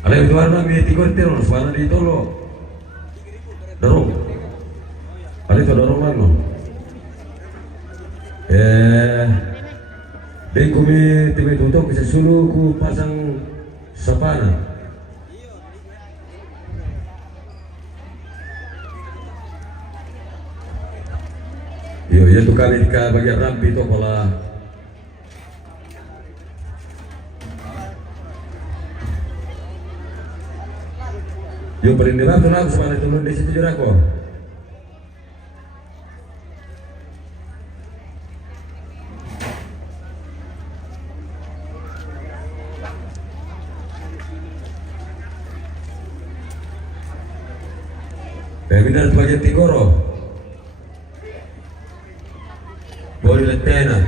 Alay tuan na mi tikonter no sana di tolo. Dorong. Ali to dorong lang no. Dai kumi tiba tutok bisa sulu ku pasang sapana. Yo ya tu kali ka bagian rampi to pola. Yo perindira tu nak semana turun di situ jurako. Benar tu bagian Tigoro. Boleh letena.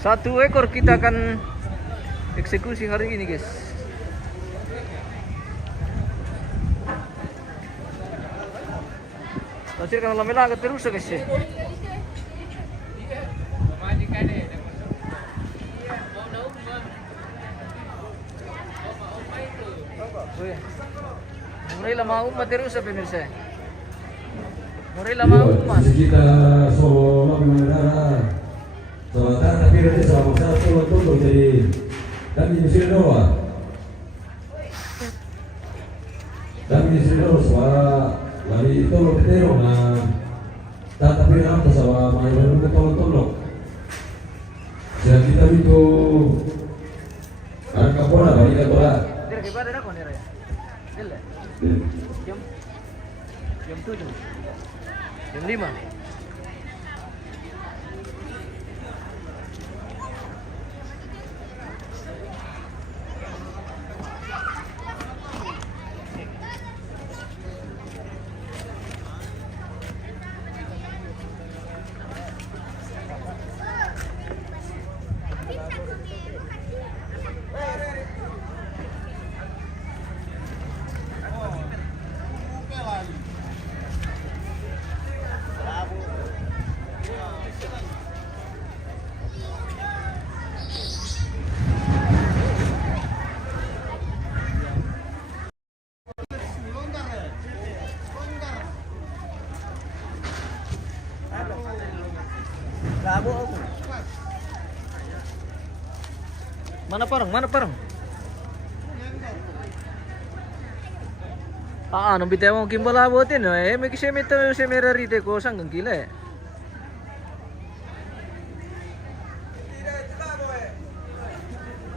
Satu ekor kita akan eksekusi hari ini, guys. Tasir kan lamela agak terus, guys. Mulai lama umat terus, pemirsa. Mulai lama umat. Kita solo mengenara. Sementara tapi nanti sama saya tolong jadi kami di sini doa. Kami di sini doa suara lari tolong ketero na. Tapi apa sama main baru tolong. Jadi kita itu anak kapora bagi kapora. Dari gimana dah kau ni raya? Jelas. Jam 7. Jam 5. Mana parang? Mana parang? Nung bitaw mo kimbala botin, may kisemito semera rite ko sanggang kila.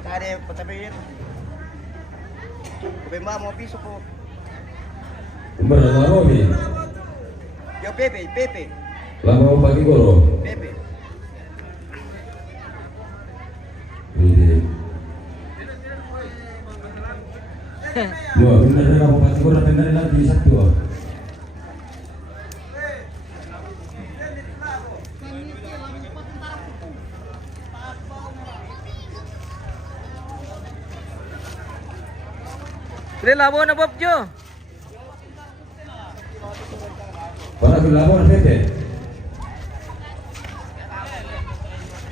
Tadi patabihin. Bemba mo piso po. Berapa ni? Yo Pepe. Lama pagi goro. Pepe. Dua, benar na ako pati goro, benar na di satu. Pre labo na Bob Jo. Para bilabon Pepe.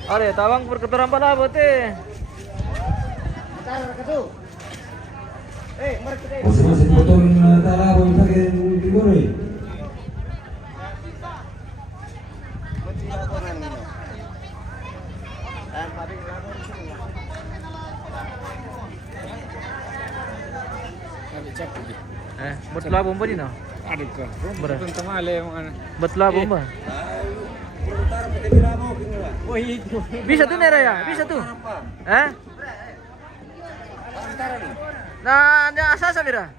Are tawang perketuran pala bote. Masih potong talabon pakai goro. Buat labong ba din ah? Adik ko. Berat. Kung tamali yung ano. Buat labong ba? Bisa tuh Nera ya? Bisa tuh? Nah, ada asas Mira.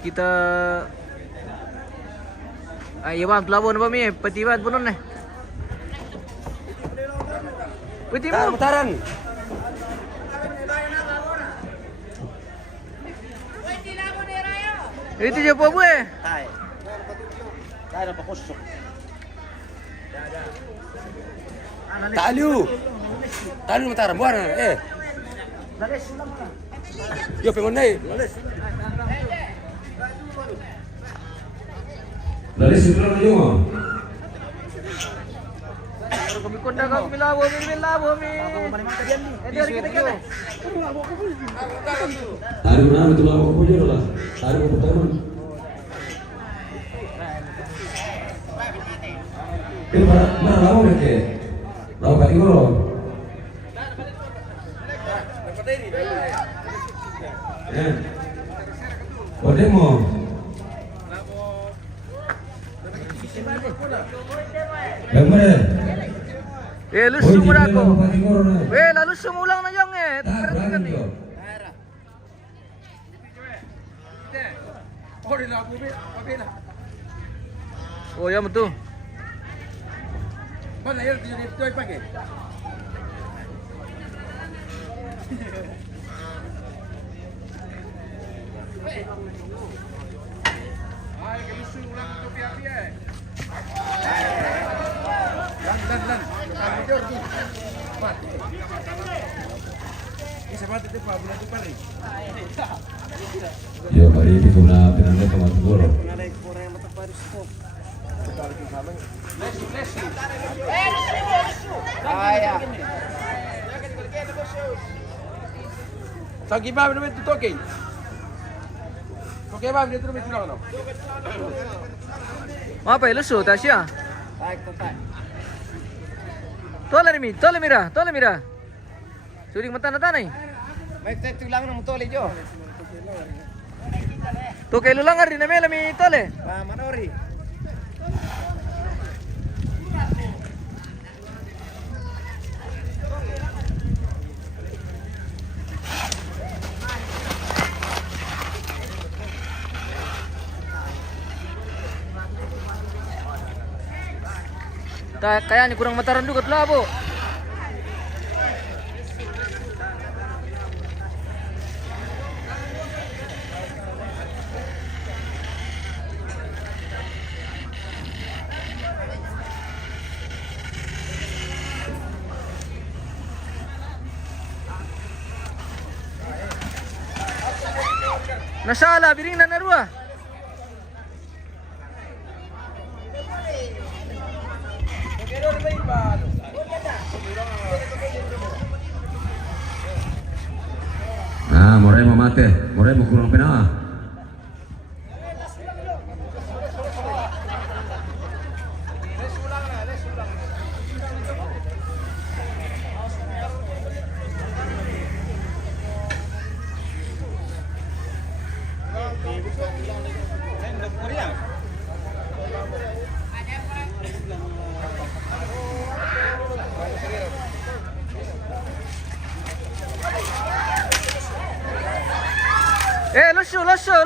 Kita Iwan pelabon apa mi? Petiwat bunun nih. Petimu. Putaran. Itu je po gue. Tay. Tay na pakusok. Talu. Talu mataram buana. Yo pengonai. Dari situ juga. Kumikunda ka milabo mi. Dari kita. Tadi mana betul aku punya lah. Tadi aku pertama. Ini mana lawan ke? Lawan kaki goro. Oh demo. Bagaimana? Lusu mo na ako. Lalusyo mo lang na yung Perhatikan nih. Oh ya betul. Mana ya dia pakai? Ay, que lusu ulang tu pia-pia. Dan. Isa mati tu pa bulan tu pare. Yo, hari ini kuna pinanda ke Matugoro. Sagi ba naman ito toke. Toke ba dito naman sila no? Apa lusu tasya? Tole mira. Suring mata na tanay. May tulang ng tole jo. To kay lulangar din na mela mi tole. Manori. Kaya ni kurang mataran dugot labo. Nasala biring na narua. Nah, Moremo mate, Moremo kurang pena.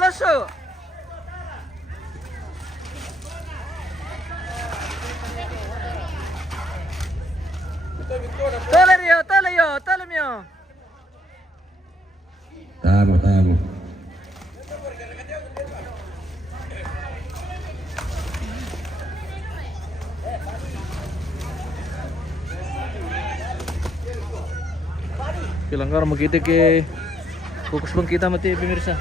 Lusu. Tole mio. Tamu. Kilanggar magkita ke fokus bang kita mati pemirsa.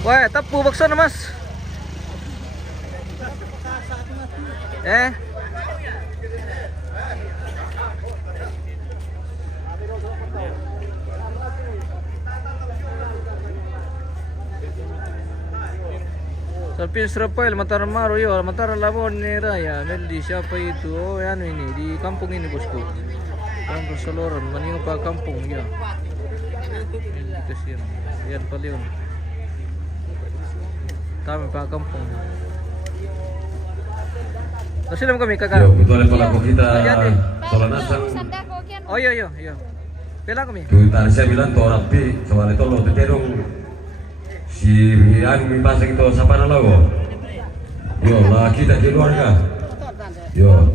Wah, tapu bakso na mas. Salpin Rafael Matarmaro yo, Matara Labon ni Raya, Meldi siapa itu? Oh, ano ini di kampung ini bosku. Kampung Saloran, maningo pa kampung ya. Meldi kasihan. Yan pala yun. Kami pa kampung. Kasi naman kami kakak. Yo, betul pala ko kita Solanasan. Oh yo. Pila kami. Kita saya bilang to rapi, soalnya to lo terong si yang pasang itu siapa nalago? Yo, lah kita keluarga. Yo.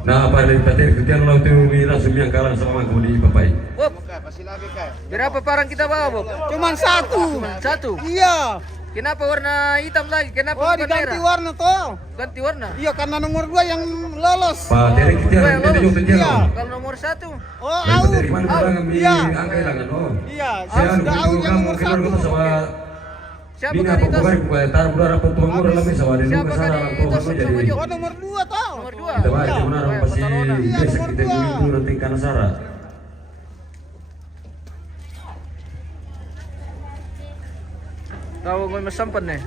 Nah, apa yang tadi kemudian laut itu langsung yang kalah sama kemudian papai. Bob, Pasti lagi kayak. berapa parang kita bawa, Bob? Cuman satu. Satu. Iya. Kenapa warna hitam lagi? Kenapa Oh, bukan diganti merah? warna tuh. Ganti warna. Iya, karena nomor 2 yang lolos. Pak Derek kita Wah, kita lolos. juga Iya. Kalau nomor 1, Oh, Yang au. dari mana bilang kami Iya. angka hilangan oh. Iya, Saya sudah au yang kamu nomor keluar 1. kita sama siapa bina kan itu? pokoknya bukan taruh udara potong murah lebih sama di Siapa luar kan sana itu? langsung Sama jadi. Jo. Oh, nomor 2 tuh. Nomor 2. Kita baca benar Wah, pasti Barcelona. Iya, besok nomor kita dua. itu nanti karena Sarah. Tahu gue mesampan nih.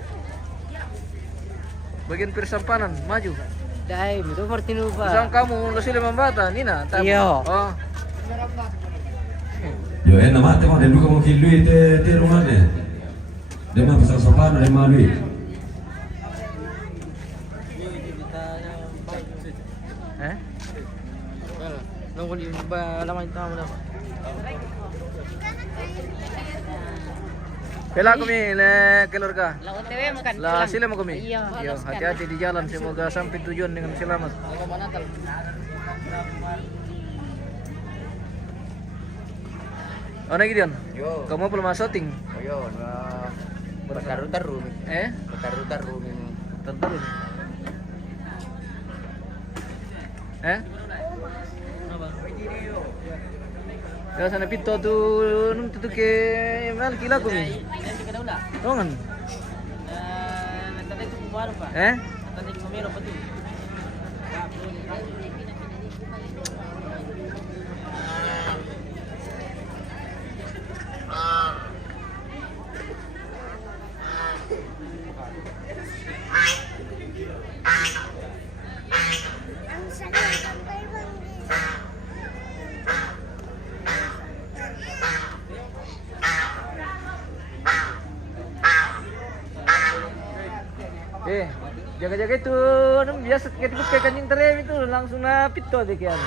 Bagian persampanan, maju. Dai, itu Martino Isang pa. kamu lusili membata, Nina. Tamu. Iya. Oh, Yo nama teman dan juga mungkin lui te rumahnya. Dia mah pasal sopan ada malui. eh? Nunggu di laman tamu na. Pela kami le keluarga. Lawan tewe makan. Lah sila mo kami. Iya, Yo, hati-hati di jalan, semoga sampai tujuan dengan selamat. Oh, na Gideon. Yo. Kamu belum shooting? Oh, yo, na bertaru-taru. Eh? Bertaru-taru. Tentu. Eh? Ya sana pito tu nung tu ke mal kila ko mi. Nanti ka daw na. Tongan. Nagtatay ko kumaro pa. Eh? Nagtatay ko kumero pa to. Jaga-jaga itu nung biasa ketika kayak kanjing terem itu langsung na pito deh kian.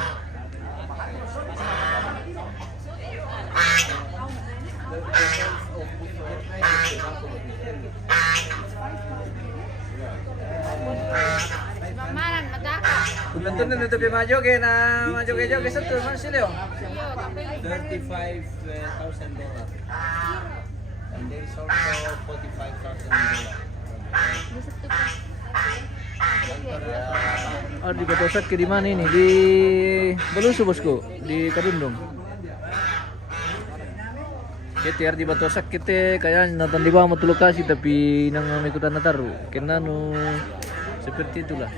Mamaran, mataka. Nonton na ito maju ke na maju ke joge satu man sila. Iyo, kapili. $35,000. And there is also $45,000. Oh, di Batosak ke di mana ini? Di Balusu bosku, di Kadundong. KTR di Batosak kita kayak nonton di bawah matu lokasi tapi nang ikutan nataru. Kena nu seperti itulah.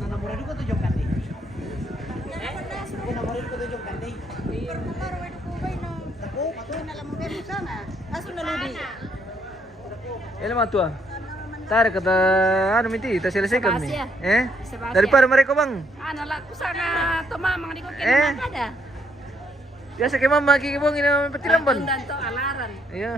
Namorin ko to jok kanti. Namorin ko to jok kanti. Ele matua. Tar kata anu miti, ta selesaikan mi. Sebastian. Eh? Sebastian. Daripada mereka bang. Ano lang ko sana tumamang di ko Eh? kinamakada. Biasa kay mama kikibong ina petilamban. Tundan to alaran. Iya.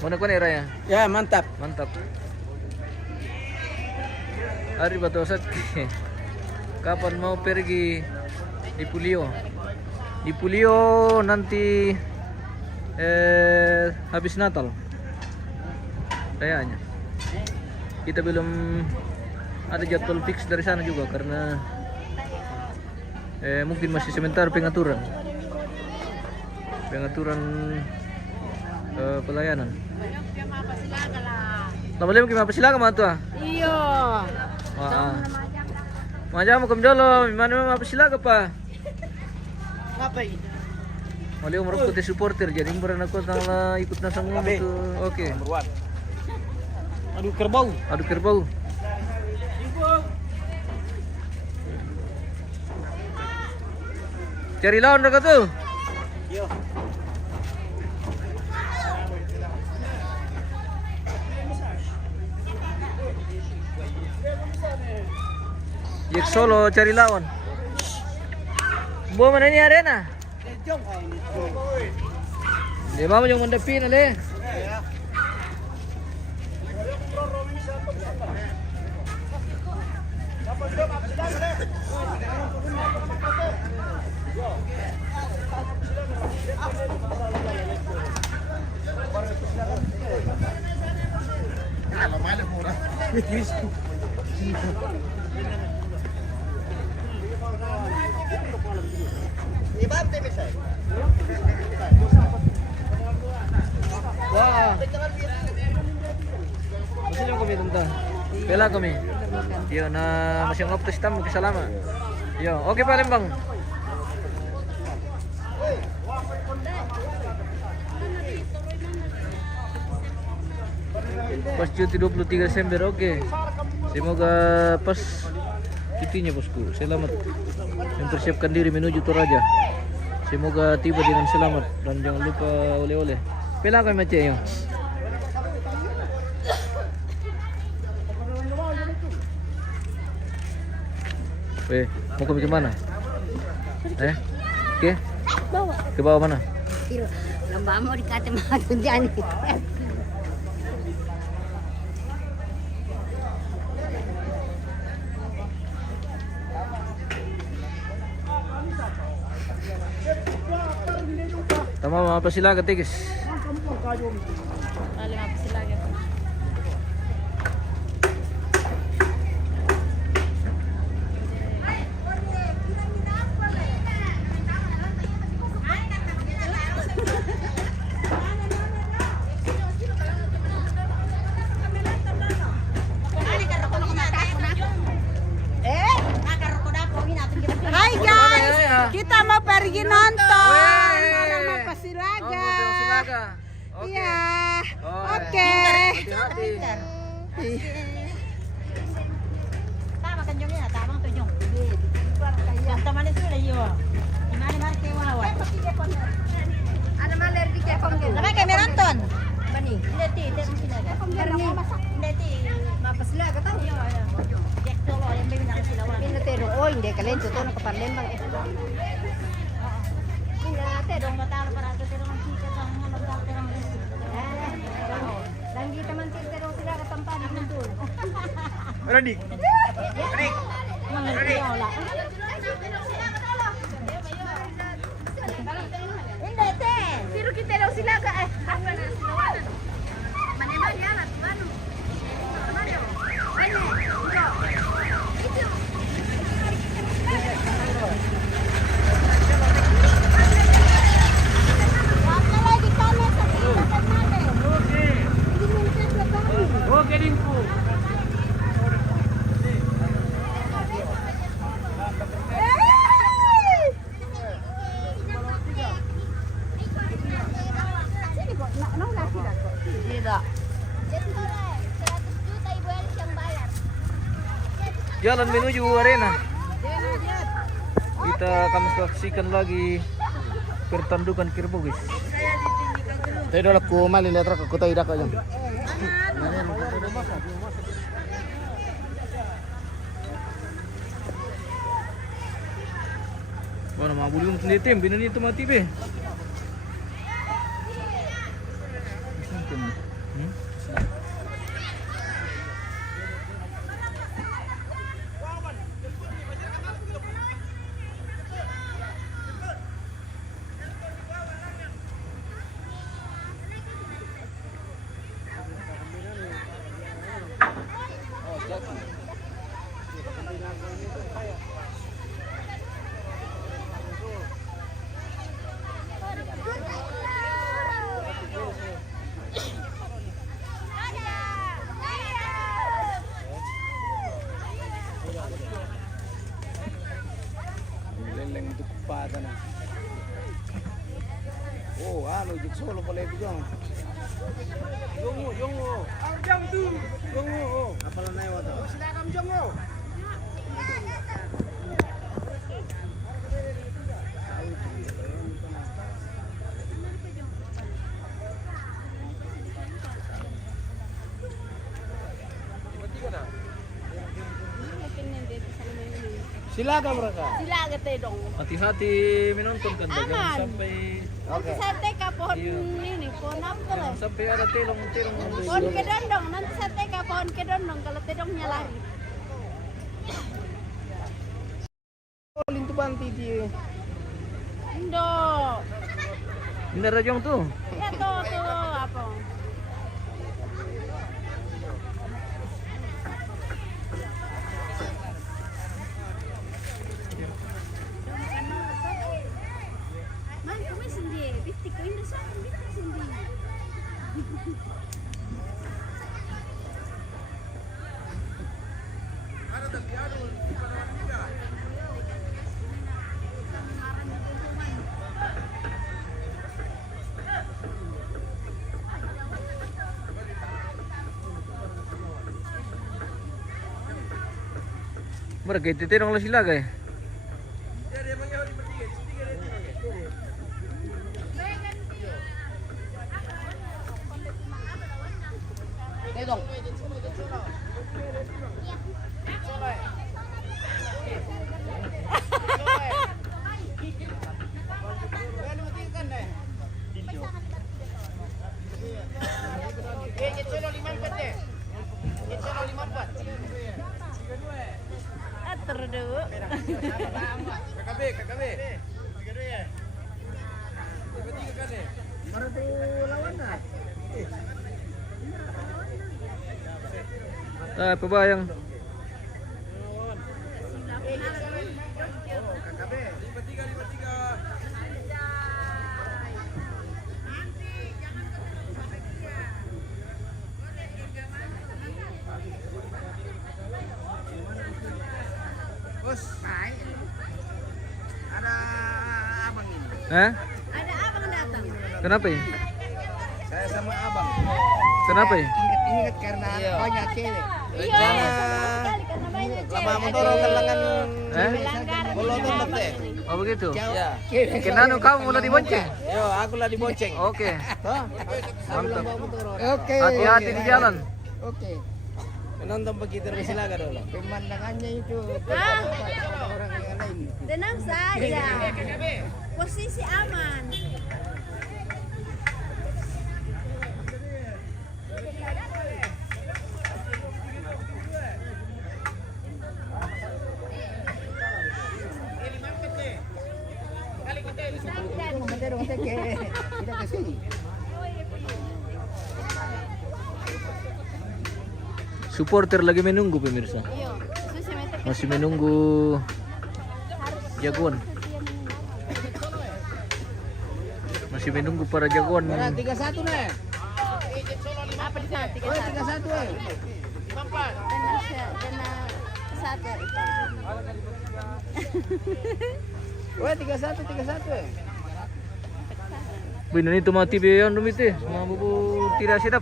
Mana ko ni Raya? Ya, mantap. Mantap. Hari Batosak. Kapan mau pergi di Pulio? Di Pulio nanti habis Natal. Kayaknya. Kita belum ada jadwal fix dari sana juga karena mungkin masih sebentar pengaturan. Pengaturan pelayanan. Namanya mungkin apa silakan mah tuh? Iyo. Wah. Maja mo kumjolo, mana apa silakan pa? Ngapain? Mali umur ko te supporter jadi umur ako nang ikut na sa mga itu. Oke. Aduh kerbau. Aduh kerbau. Cari lawan dah tu. Yo. Yek solo cari lawan. Buat mana ni arena? Dia mau yang mendepin ale. Wah. Masih kami tentang. Bela kami. Yo na masih ngoptes tamu kesalama. Yo, oke Palembang. Pas cuti 23 Desember, oke. Semoga pas cutinya bosku. Selamat mempersiapkan diri menuju Toraja. Semoga tiba dengan selamat dan jangan lupa oleh-oleh. Pila kami macam yo. Mau ke mana? Oke? Bawa. Ke bawah mana? Lamba mo dikata mga tunjan. Tama mga pasilaga tigis. Paling apa sila gitu. Hai guys, kita mau pergi nonton. Orang mau Oh, Pasilaga. mau Pasilaga. Oke. Iya. Oh, Oke. Hati-hati. Tama kan jongnya, tama tuh jong. Yang teman itu udah yo. Gimana mari ke wawa. Ada maler di kepong gitu. Karena kami nonton. Bani. Ndeti, Pasilaga. Ndeti, Mapasla ka tayo. Jack Tolo yang may nakasilawan. Minatero. Oh, hindi ka lento to nakapalembang eh. Dong matalo para sa tirong kita sa mga nagtatirang isi. Dan kita man tiro sila ka tampad dito. Ready? Mga wala. Hindi, te. Pero kita daw sila ka eh. Apa na silawanan. Maneman yan at ano. Oke din po. Jalan menuju arena. Kita akan saksikan lagi pertandukan kerbau guys. Tayo daw ko mali letra ko tayo dako yan. Mana mau belum sendiri tim, bina itu mati be. Leleng untuk pada na. Oh, ano jik solo pala ito dyan. Yongo. Ang jam tu. Yongo. Apala na yun ito. Silakam Yongo. Silakan mereka. Sila agad dong. Hati-hati menonton kan jangan Aman. sampai Nanti sate ka pohon ini, pohon apa jangan lah? sampai ada telong-telong. Pohon kedondong, nanti sate ka pohon kedondong kalau kedongnya lari. nanti dia. Indo. Ini rajong tuh. Ito apa? Man, kami sendiri. Bitti ko hindi sa akin. Bitti sendiri. Mereka titirong lang sila guys. Terdu. KKB. Mana tu lawan dah? Pabayang. KKB. 53. Bos, ada abang ini. Hah? Ada abang datang. Kenapa ya? Saya sama abang. Kenapa ya? Ingat karena banyak cewek. Iya, sekali karena banyak cewek. Lama mendorong kelengan Bola tembak deh. Oh begitu. Ya. Kenapa kamu mulai dibonceng? Yo, aku lah dibonceng. Oke. Mantap. Oke. Hati-hati di jalan. Oke. Menonton begitu silakan dulu. Pemandangannya itu Hah? orang yang lain. Tenang saja. Posisi aman. Kita ke sini. Supporter lagi menunggu pemirsa. Iyo, susi metek. Masih menunggu jagoan. Masih menunggu para jagoan. 31 nih. Apa di sana? Oh, 31 eh. Dana satu. Oh, 31 eh. Bino nito mga TV yan lumiti. Mga bubu tidak sedap.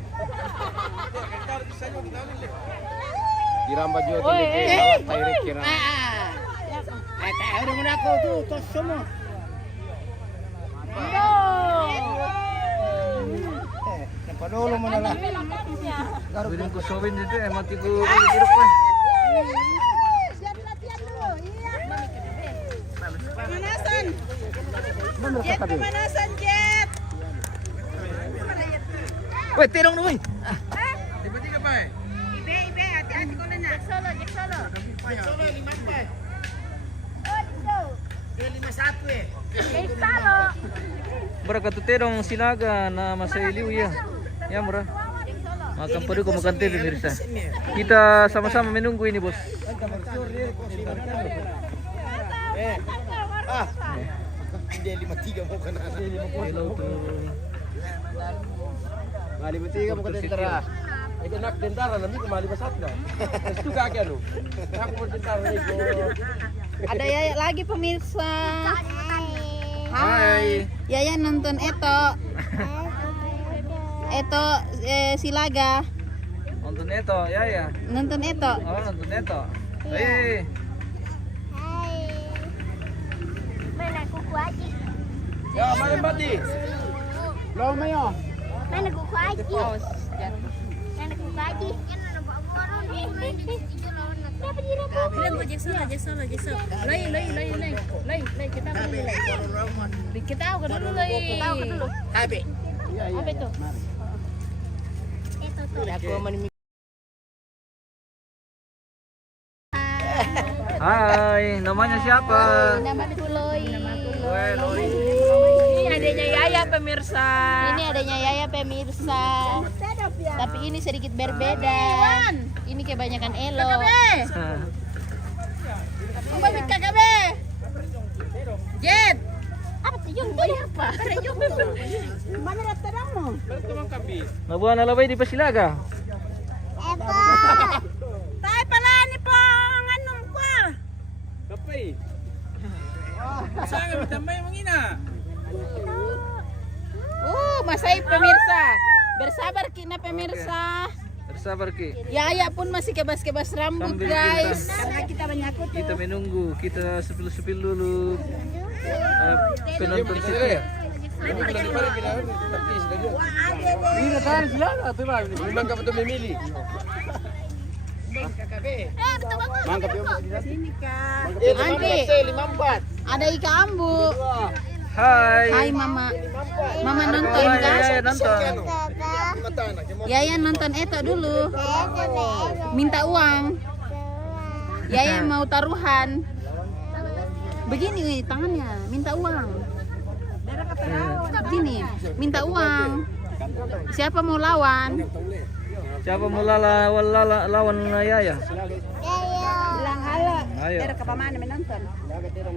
Diramba juga tuh kira. Udah mana aku tuh, tos semua. Padolo mo na lang. Bilang ko sawin dito mati ko dirok pa. Pemanasan. Jet pemanasan jet. Weh, tirong na weh. Tiba-tiba pa eh. Ibe, hati-hati ko na na. Jack solo. Solo 54. Oh, dito. 51 eh. Jack solo. Berkat tirong silaga na masailiw ya. Ya murah. Makan padu ko makan TV pemirsa. Kita sama-sama menunggu ini bos. Hindi 53 mo ka na. Hello to. Mali 53 mo ka tentara. Ito nak tentara nabi ko mali masat na. Itu kaki ano. Aku mau tentara ito. Ada Yaya lagi pemirsa. Hai. Yaya nonton Eto. Eto Silaga. Nonton Eto, ya. Nonton Eto. Oh, nonton Eto. Hei. Mana kuku aji? Ya, mali bati. Lo mayo. Mana kuku aji? Mana kuku aji? Bilang gua Jack solo. Lai, kita dulu lai. Kita tahu kan dulu lai. Happy. Apa itu? Itu tuh. Aku Hai, namanya siapa? Namaku Loi. Loi. Ini adanya Yaya pemirsa. Ini adanya Yaya pemirsa. Tapi ini sedikit berbeda. Ini kebanyakan Elo. Pamit KKB. Jet. Apa tuh yung bayar pa? Mana restaurant mo? Nabuhan na labay di pa sila ka? Tay pala ni po ang anong pa. Kapay. Saan kami tambay mangina? Masay pemirsa. Bersabar kina pemirsa. Bersabar ki. Yaya pun masih kebas-kebas rambut Sambil guys. kita- Karena kita banyak Kita menunggu, kita sepil-sepil dulu. Penonton sini. Ini tahan sila tuh lah. Memang kamu tuh memilih. Mangkap ya Sini kak. Nanti 54. ada Ika Ambu. Hai. Hai Mama. Mama nonton Oh, kan? ya, nonton. Yaya nonton Eto dulu. Minta uang. Yaya mau taruhan. Begini wih, tangannya, minta uang. Begini, minta uang. Siapa mau lawan? Siapa mula lawan Yaya? Bilang halo. Ayo. Ke paman menonton.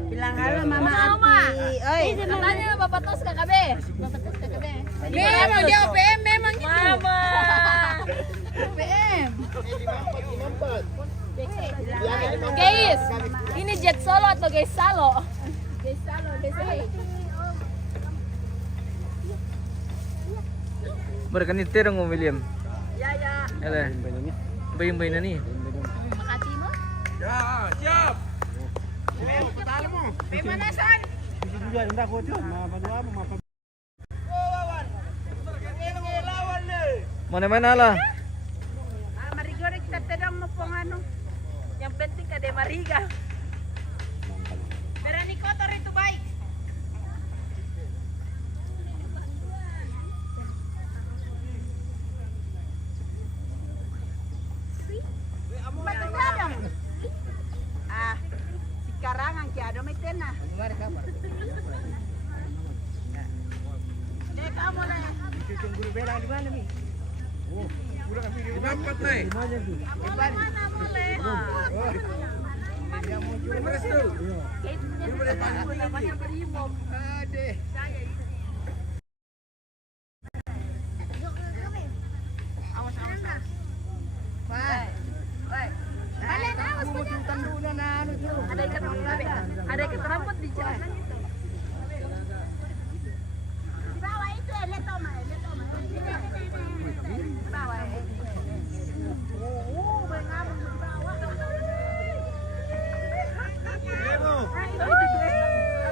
Bilang halo Mama Ati. Oi. Katanya Bapak Tos KKB. Bapak Tos KKB. Memang dia OPM memang gitu. Mama. OPM. Guys, ini Jet Solo atau Guys Salo? Guys Salo, guys. Mereka ni terang mo William. Ya. Ele. Bayang-bayang na ni. Makati mo? Ya, siap. Pemanasan. Mana-mana lah. Marigore kita tedang mo pong ano. Yang penting ka de Mariga. Berani kotor itu baik. Ah, si Karangan ki ada may tena. Kamu na. Empat nih. Mana boleh? Ada ikan rambut di jalanan itu. Di bawah itu ya, lihat Oma, lihat Oma. Di bawah ya. Berngamuk di bawah.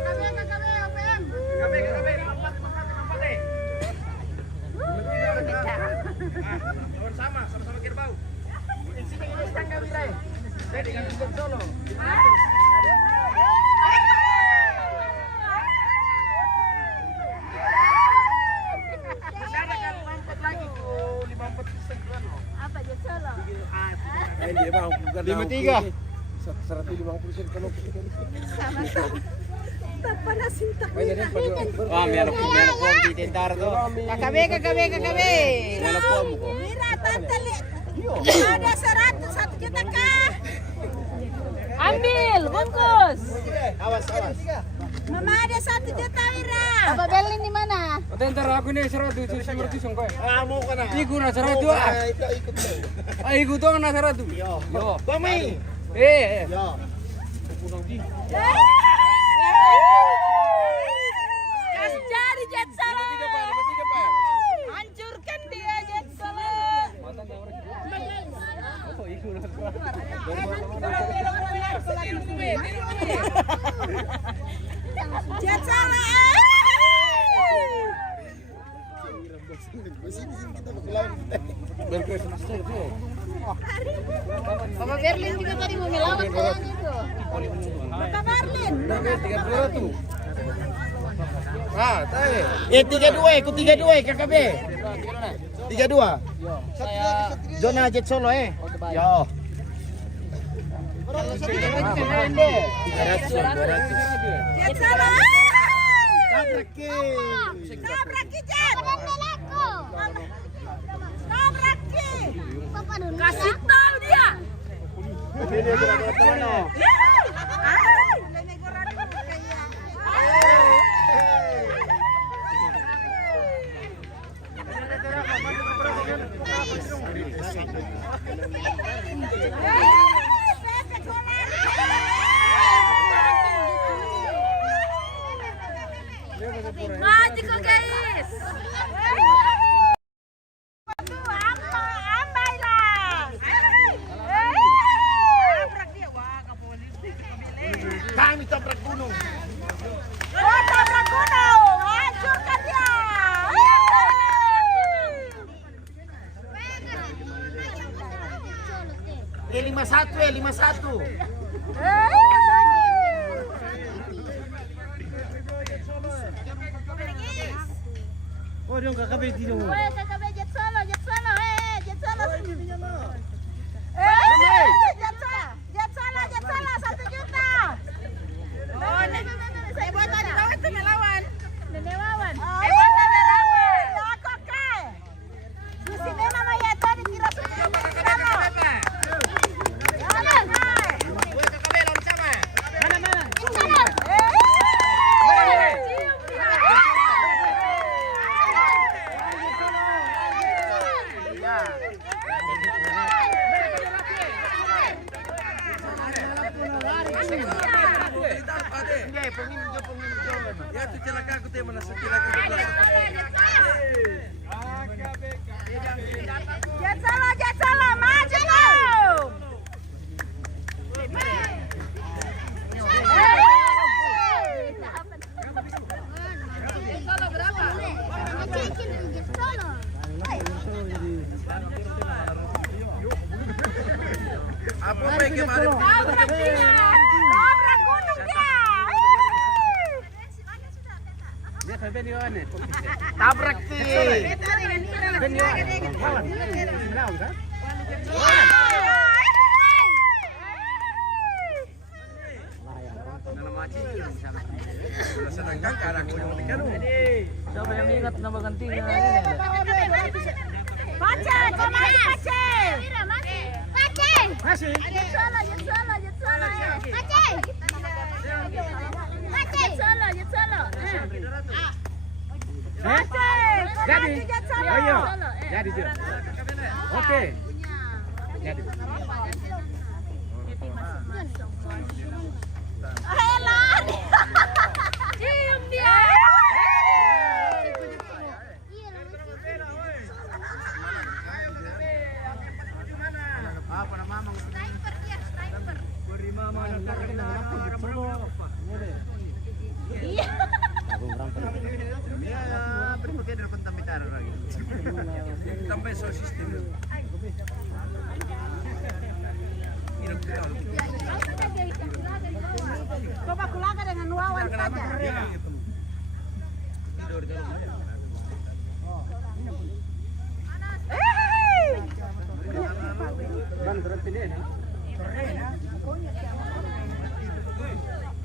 KKB, OPM. Lawan sama-sama kerbau. Ini tangga wilayah. Saya dengan Jet Solo. Apa Jet Solo? Dia mau bukan 53. 150% kalau Wah, meron po di tentar to. KKB. Meron po mo ko. Mira, tantali. Ada 100 juta kah? Ambil, bungkus. Awas. Mama ada 1 juta Wira. Bapak Berlin di mana? Tentar aku nih 100 ko. Amo ka na. Iku na 100 ah. Ikot mo. Ay, iku to na 100. Yo. Tommy. Yo. Kas jadi Jet Solo. 53 pa. Hancurkan dia Jet Solo. Jet Solo. Bapak Berlin juga tadi mau melawan kayak gitu. Bapak Marlin. 32. Ah, tayo. 32, ikut 32 KKB. 32. Zona Jet Solo eh. Yo. Kasih tahu dia. Mati kok guys. Kami tabrak gunung. Tabrak gunung, hancurkan dia. Lima satu. Oh, dia enggak kabeh di dong. Weh, kakak jet solo, jet solo. Jet solo 1 juta. Oh, saya buat tadi lawan tuh melawan. Nenek Wawan. Buat tadi ramai. Aku kai. Di sini nama ya tadi kira sudah sama. Ya tu celaka aku teh mana celaka aku. Jet solo, maju kau. Apa baik kemarin? Tabrak gunung dia. Dia kabeh di mana? Tabrak ti. Sedangkan kadang yang tekan. Siapa yang ingat nama gantinya? Pace, pace. Masih. Jet solo. Jadi. Ayo. Jadi dia. Oke. Jadi. Cium dia. Apa nama mama? Sniper dia, sniper. Beri mama nak Iya. Ya, primo que era contaminar lagi. Também só sistema. Coba kulaga dengan Wawan saja.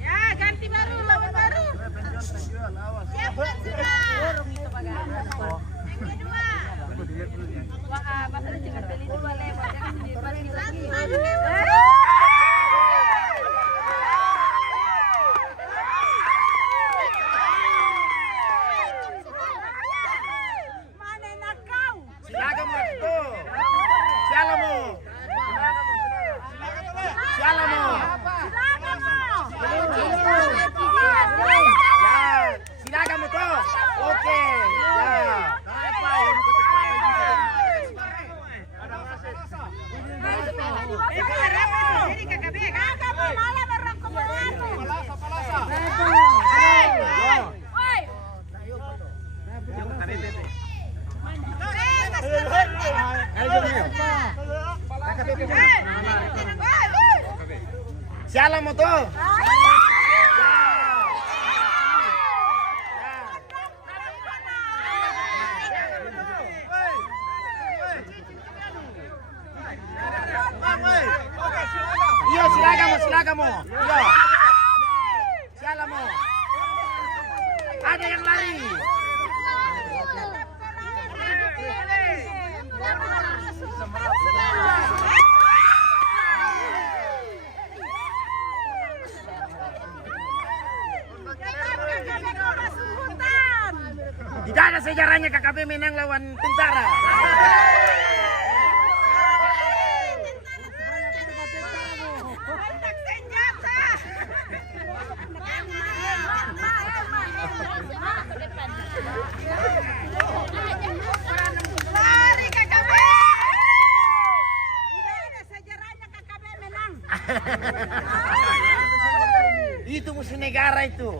Ya, ganti baru, lawan baru. Siapa sudah? Yang kedua. Wah, pas ada cuma beli 2 lewat yang dibagi lagi. Mana nak kau? Silakan mo ito. Sialan mo. Sialan mo. Ya, silakan mo to. Okay. Ya. Sialan mo to. Iya, silakan mo. Yo. Siala mo. Ada yang lari. Tidak ada sejarahnya KKB menang lawan tentara. Lari KKB. Tidak ada sejarahnya KKB menang. Itu musuh negara itu.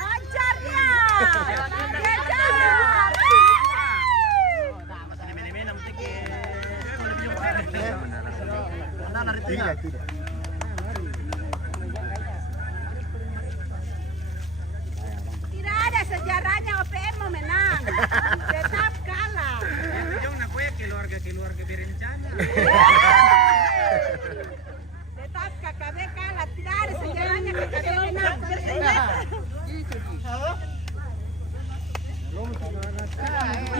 Hajar dia. Kejar. Tidak ada sejarahnya OPM mau menang. Tetap kalah. keluarga berencana. Tetap KKB kalah. Tidak ada sejarahnya KKB menang.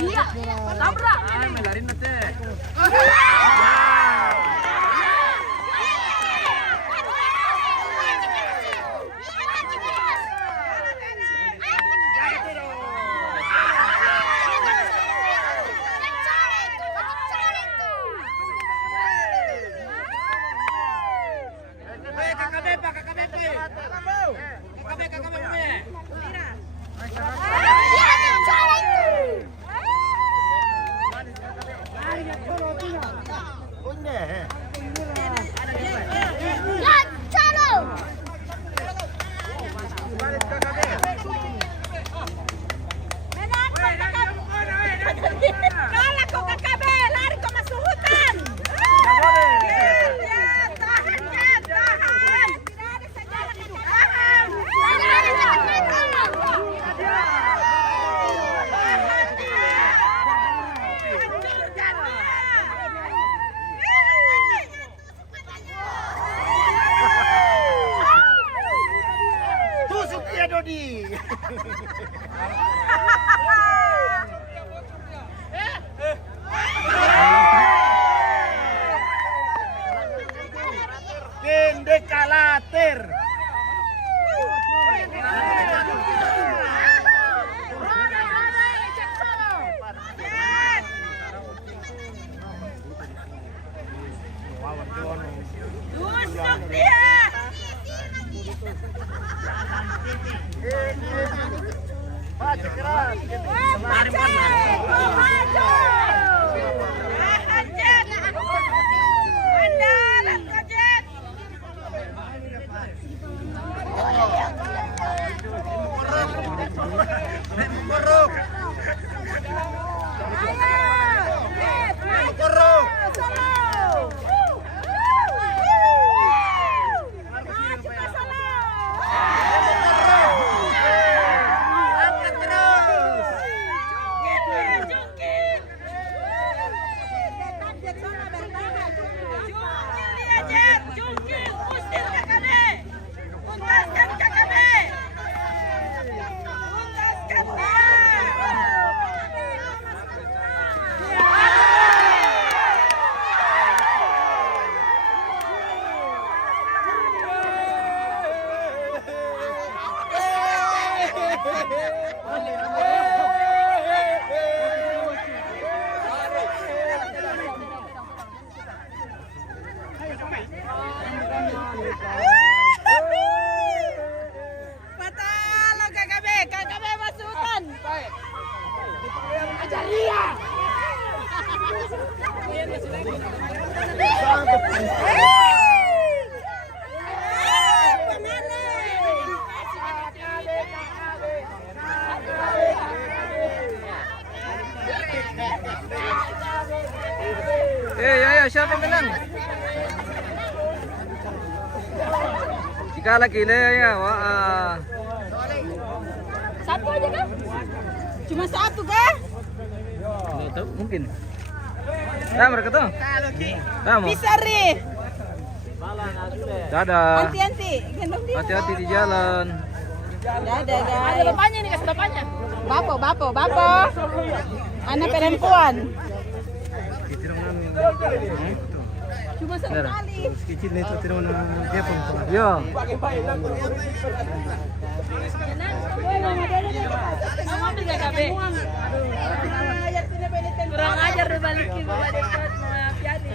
Iya, tabrak. Melarin nanti. Kalah kau KKB, lari kau masuk hutan. Tahan. Tidak ada sejarah Tusuk dia Dodi. Kendekalater. Tusuk dia. Maju keras. Patalo KKB masuk hutan. Ajar dia. Ayo, siapa menang? Jika lagi ya, wah. Satu aja kan? Cuma satu kan? Nggak tahu, mungkin. Nah, mereka tuh. Kamu. Bisa Ri. Dadah. Hati-hati, gendong dia. Hati-hati di jalan. Dadah Ada guys. bapaknya nih, kasih bapaknya. Bapo. Anak perempuan. Cuma sekali. Kecil itu tidak nak dia pun. Ya. Mama juga kabe. Kurang ajar lu balikin bawa dekat mau piani.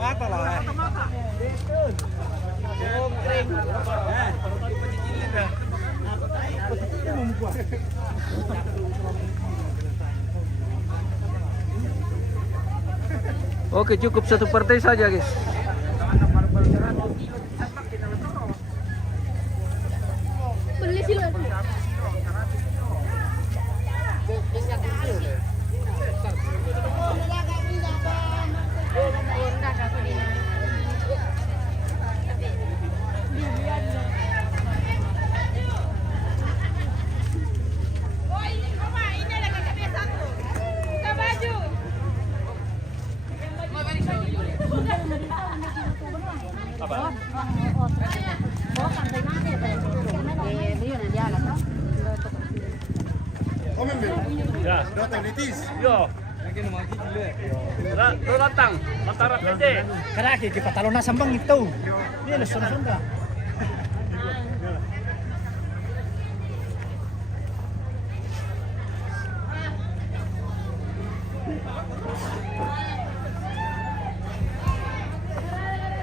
Mata lah. Oke, cukup satu partai saja, guys. Beli sih lu. Karaki kita talon na sambang itu. Dia na sunda.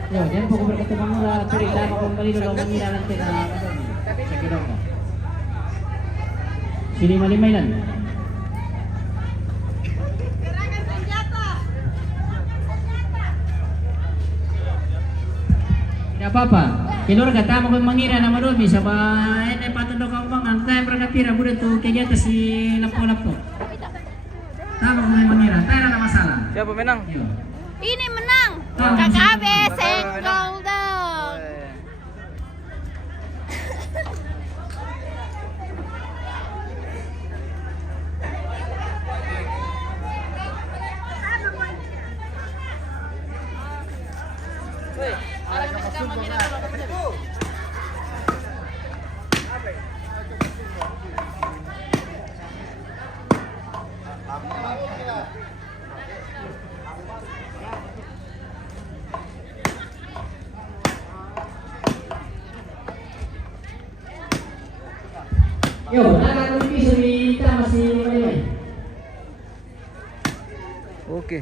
Yo, jangan pokok berketemu lah, cerita mau kembali dulu mengira nanti na sekirong mo. Sini malimailan. Tidak apa-apa. Kilor kata mau mengira nama domi sama ini patundok kau bang antai berkatira bude tu kegiatan si lapo-lapo. Tahu mau mengira, tak ada masalah. Siapa menang? Yo. Ini menang. KKB senggol dong. Yo, anak piso kita masih main. Oke.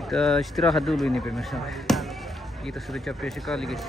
Kita istirahat dulu ini pemirsa. Kita sudah capek sekali, guys.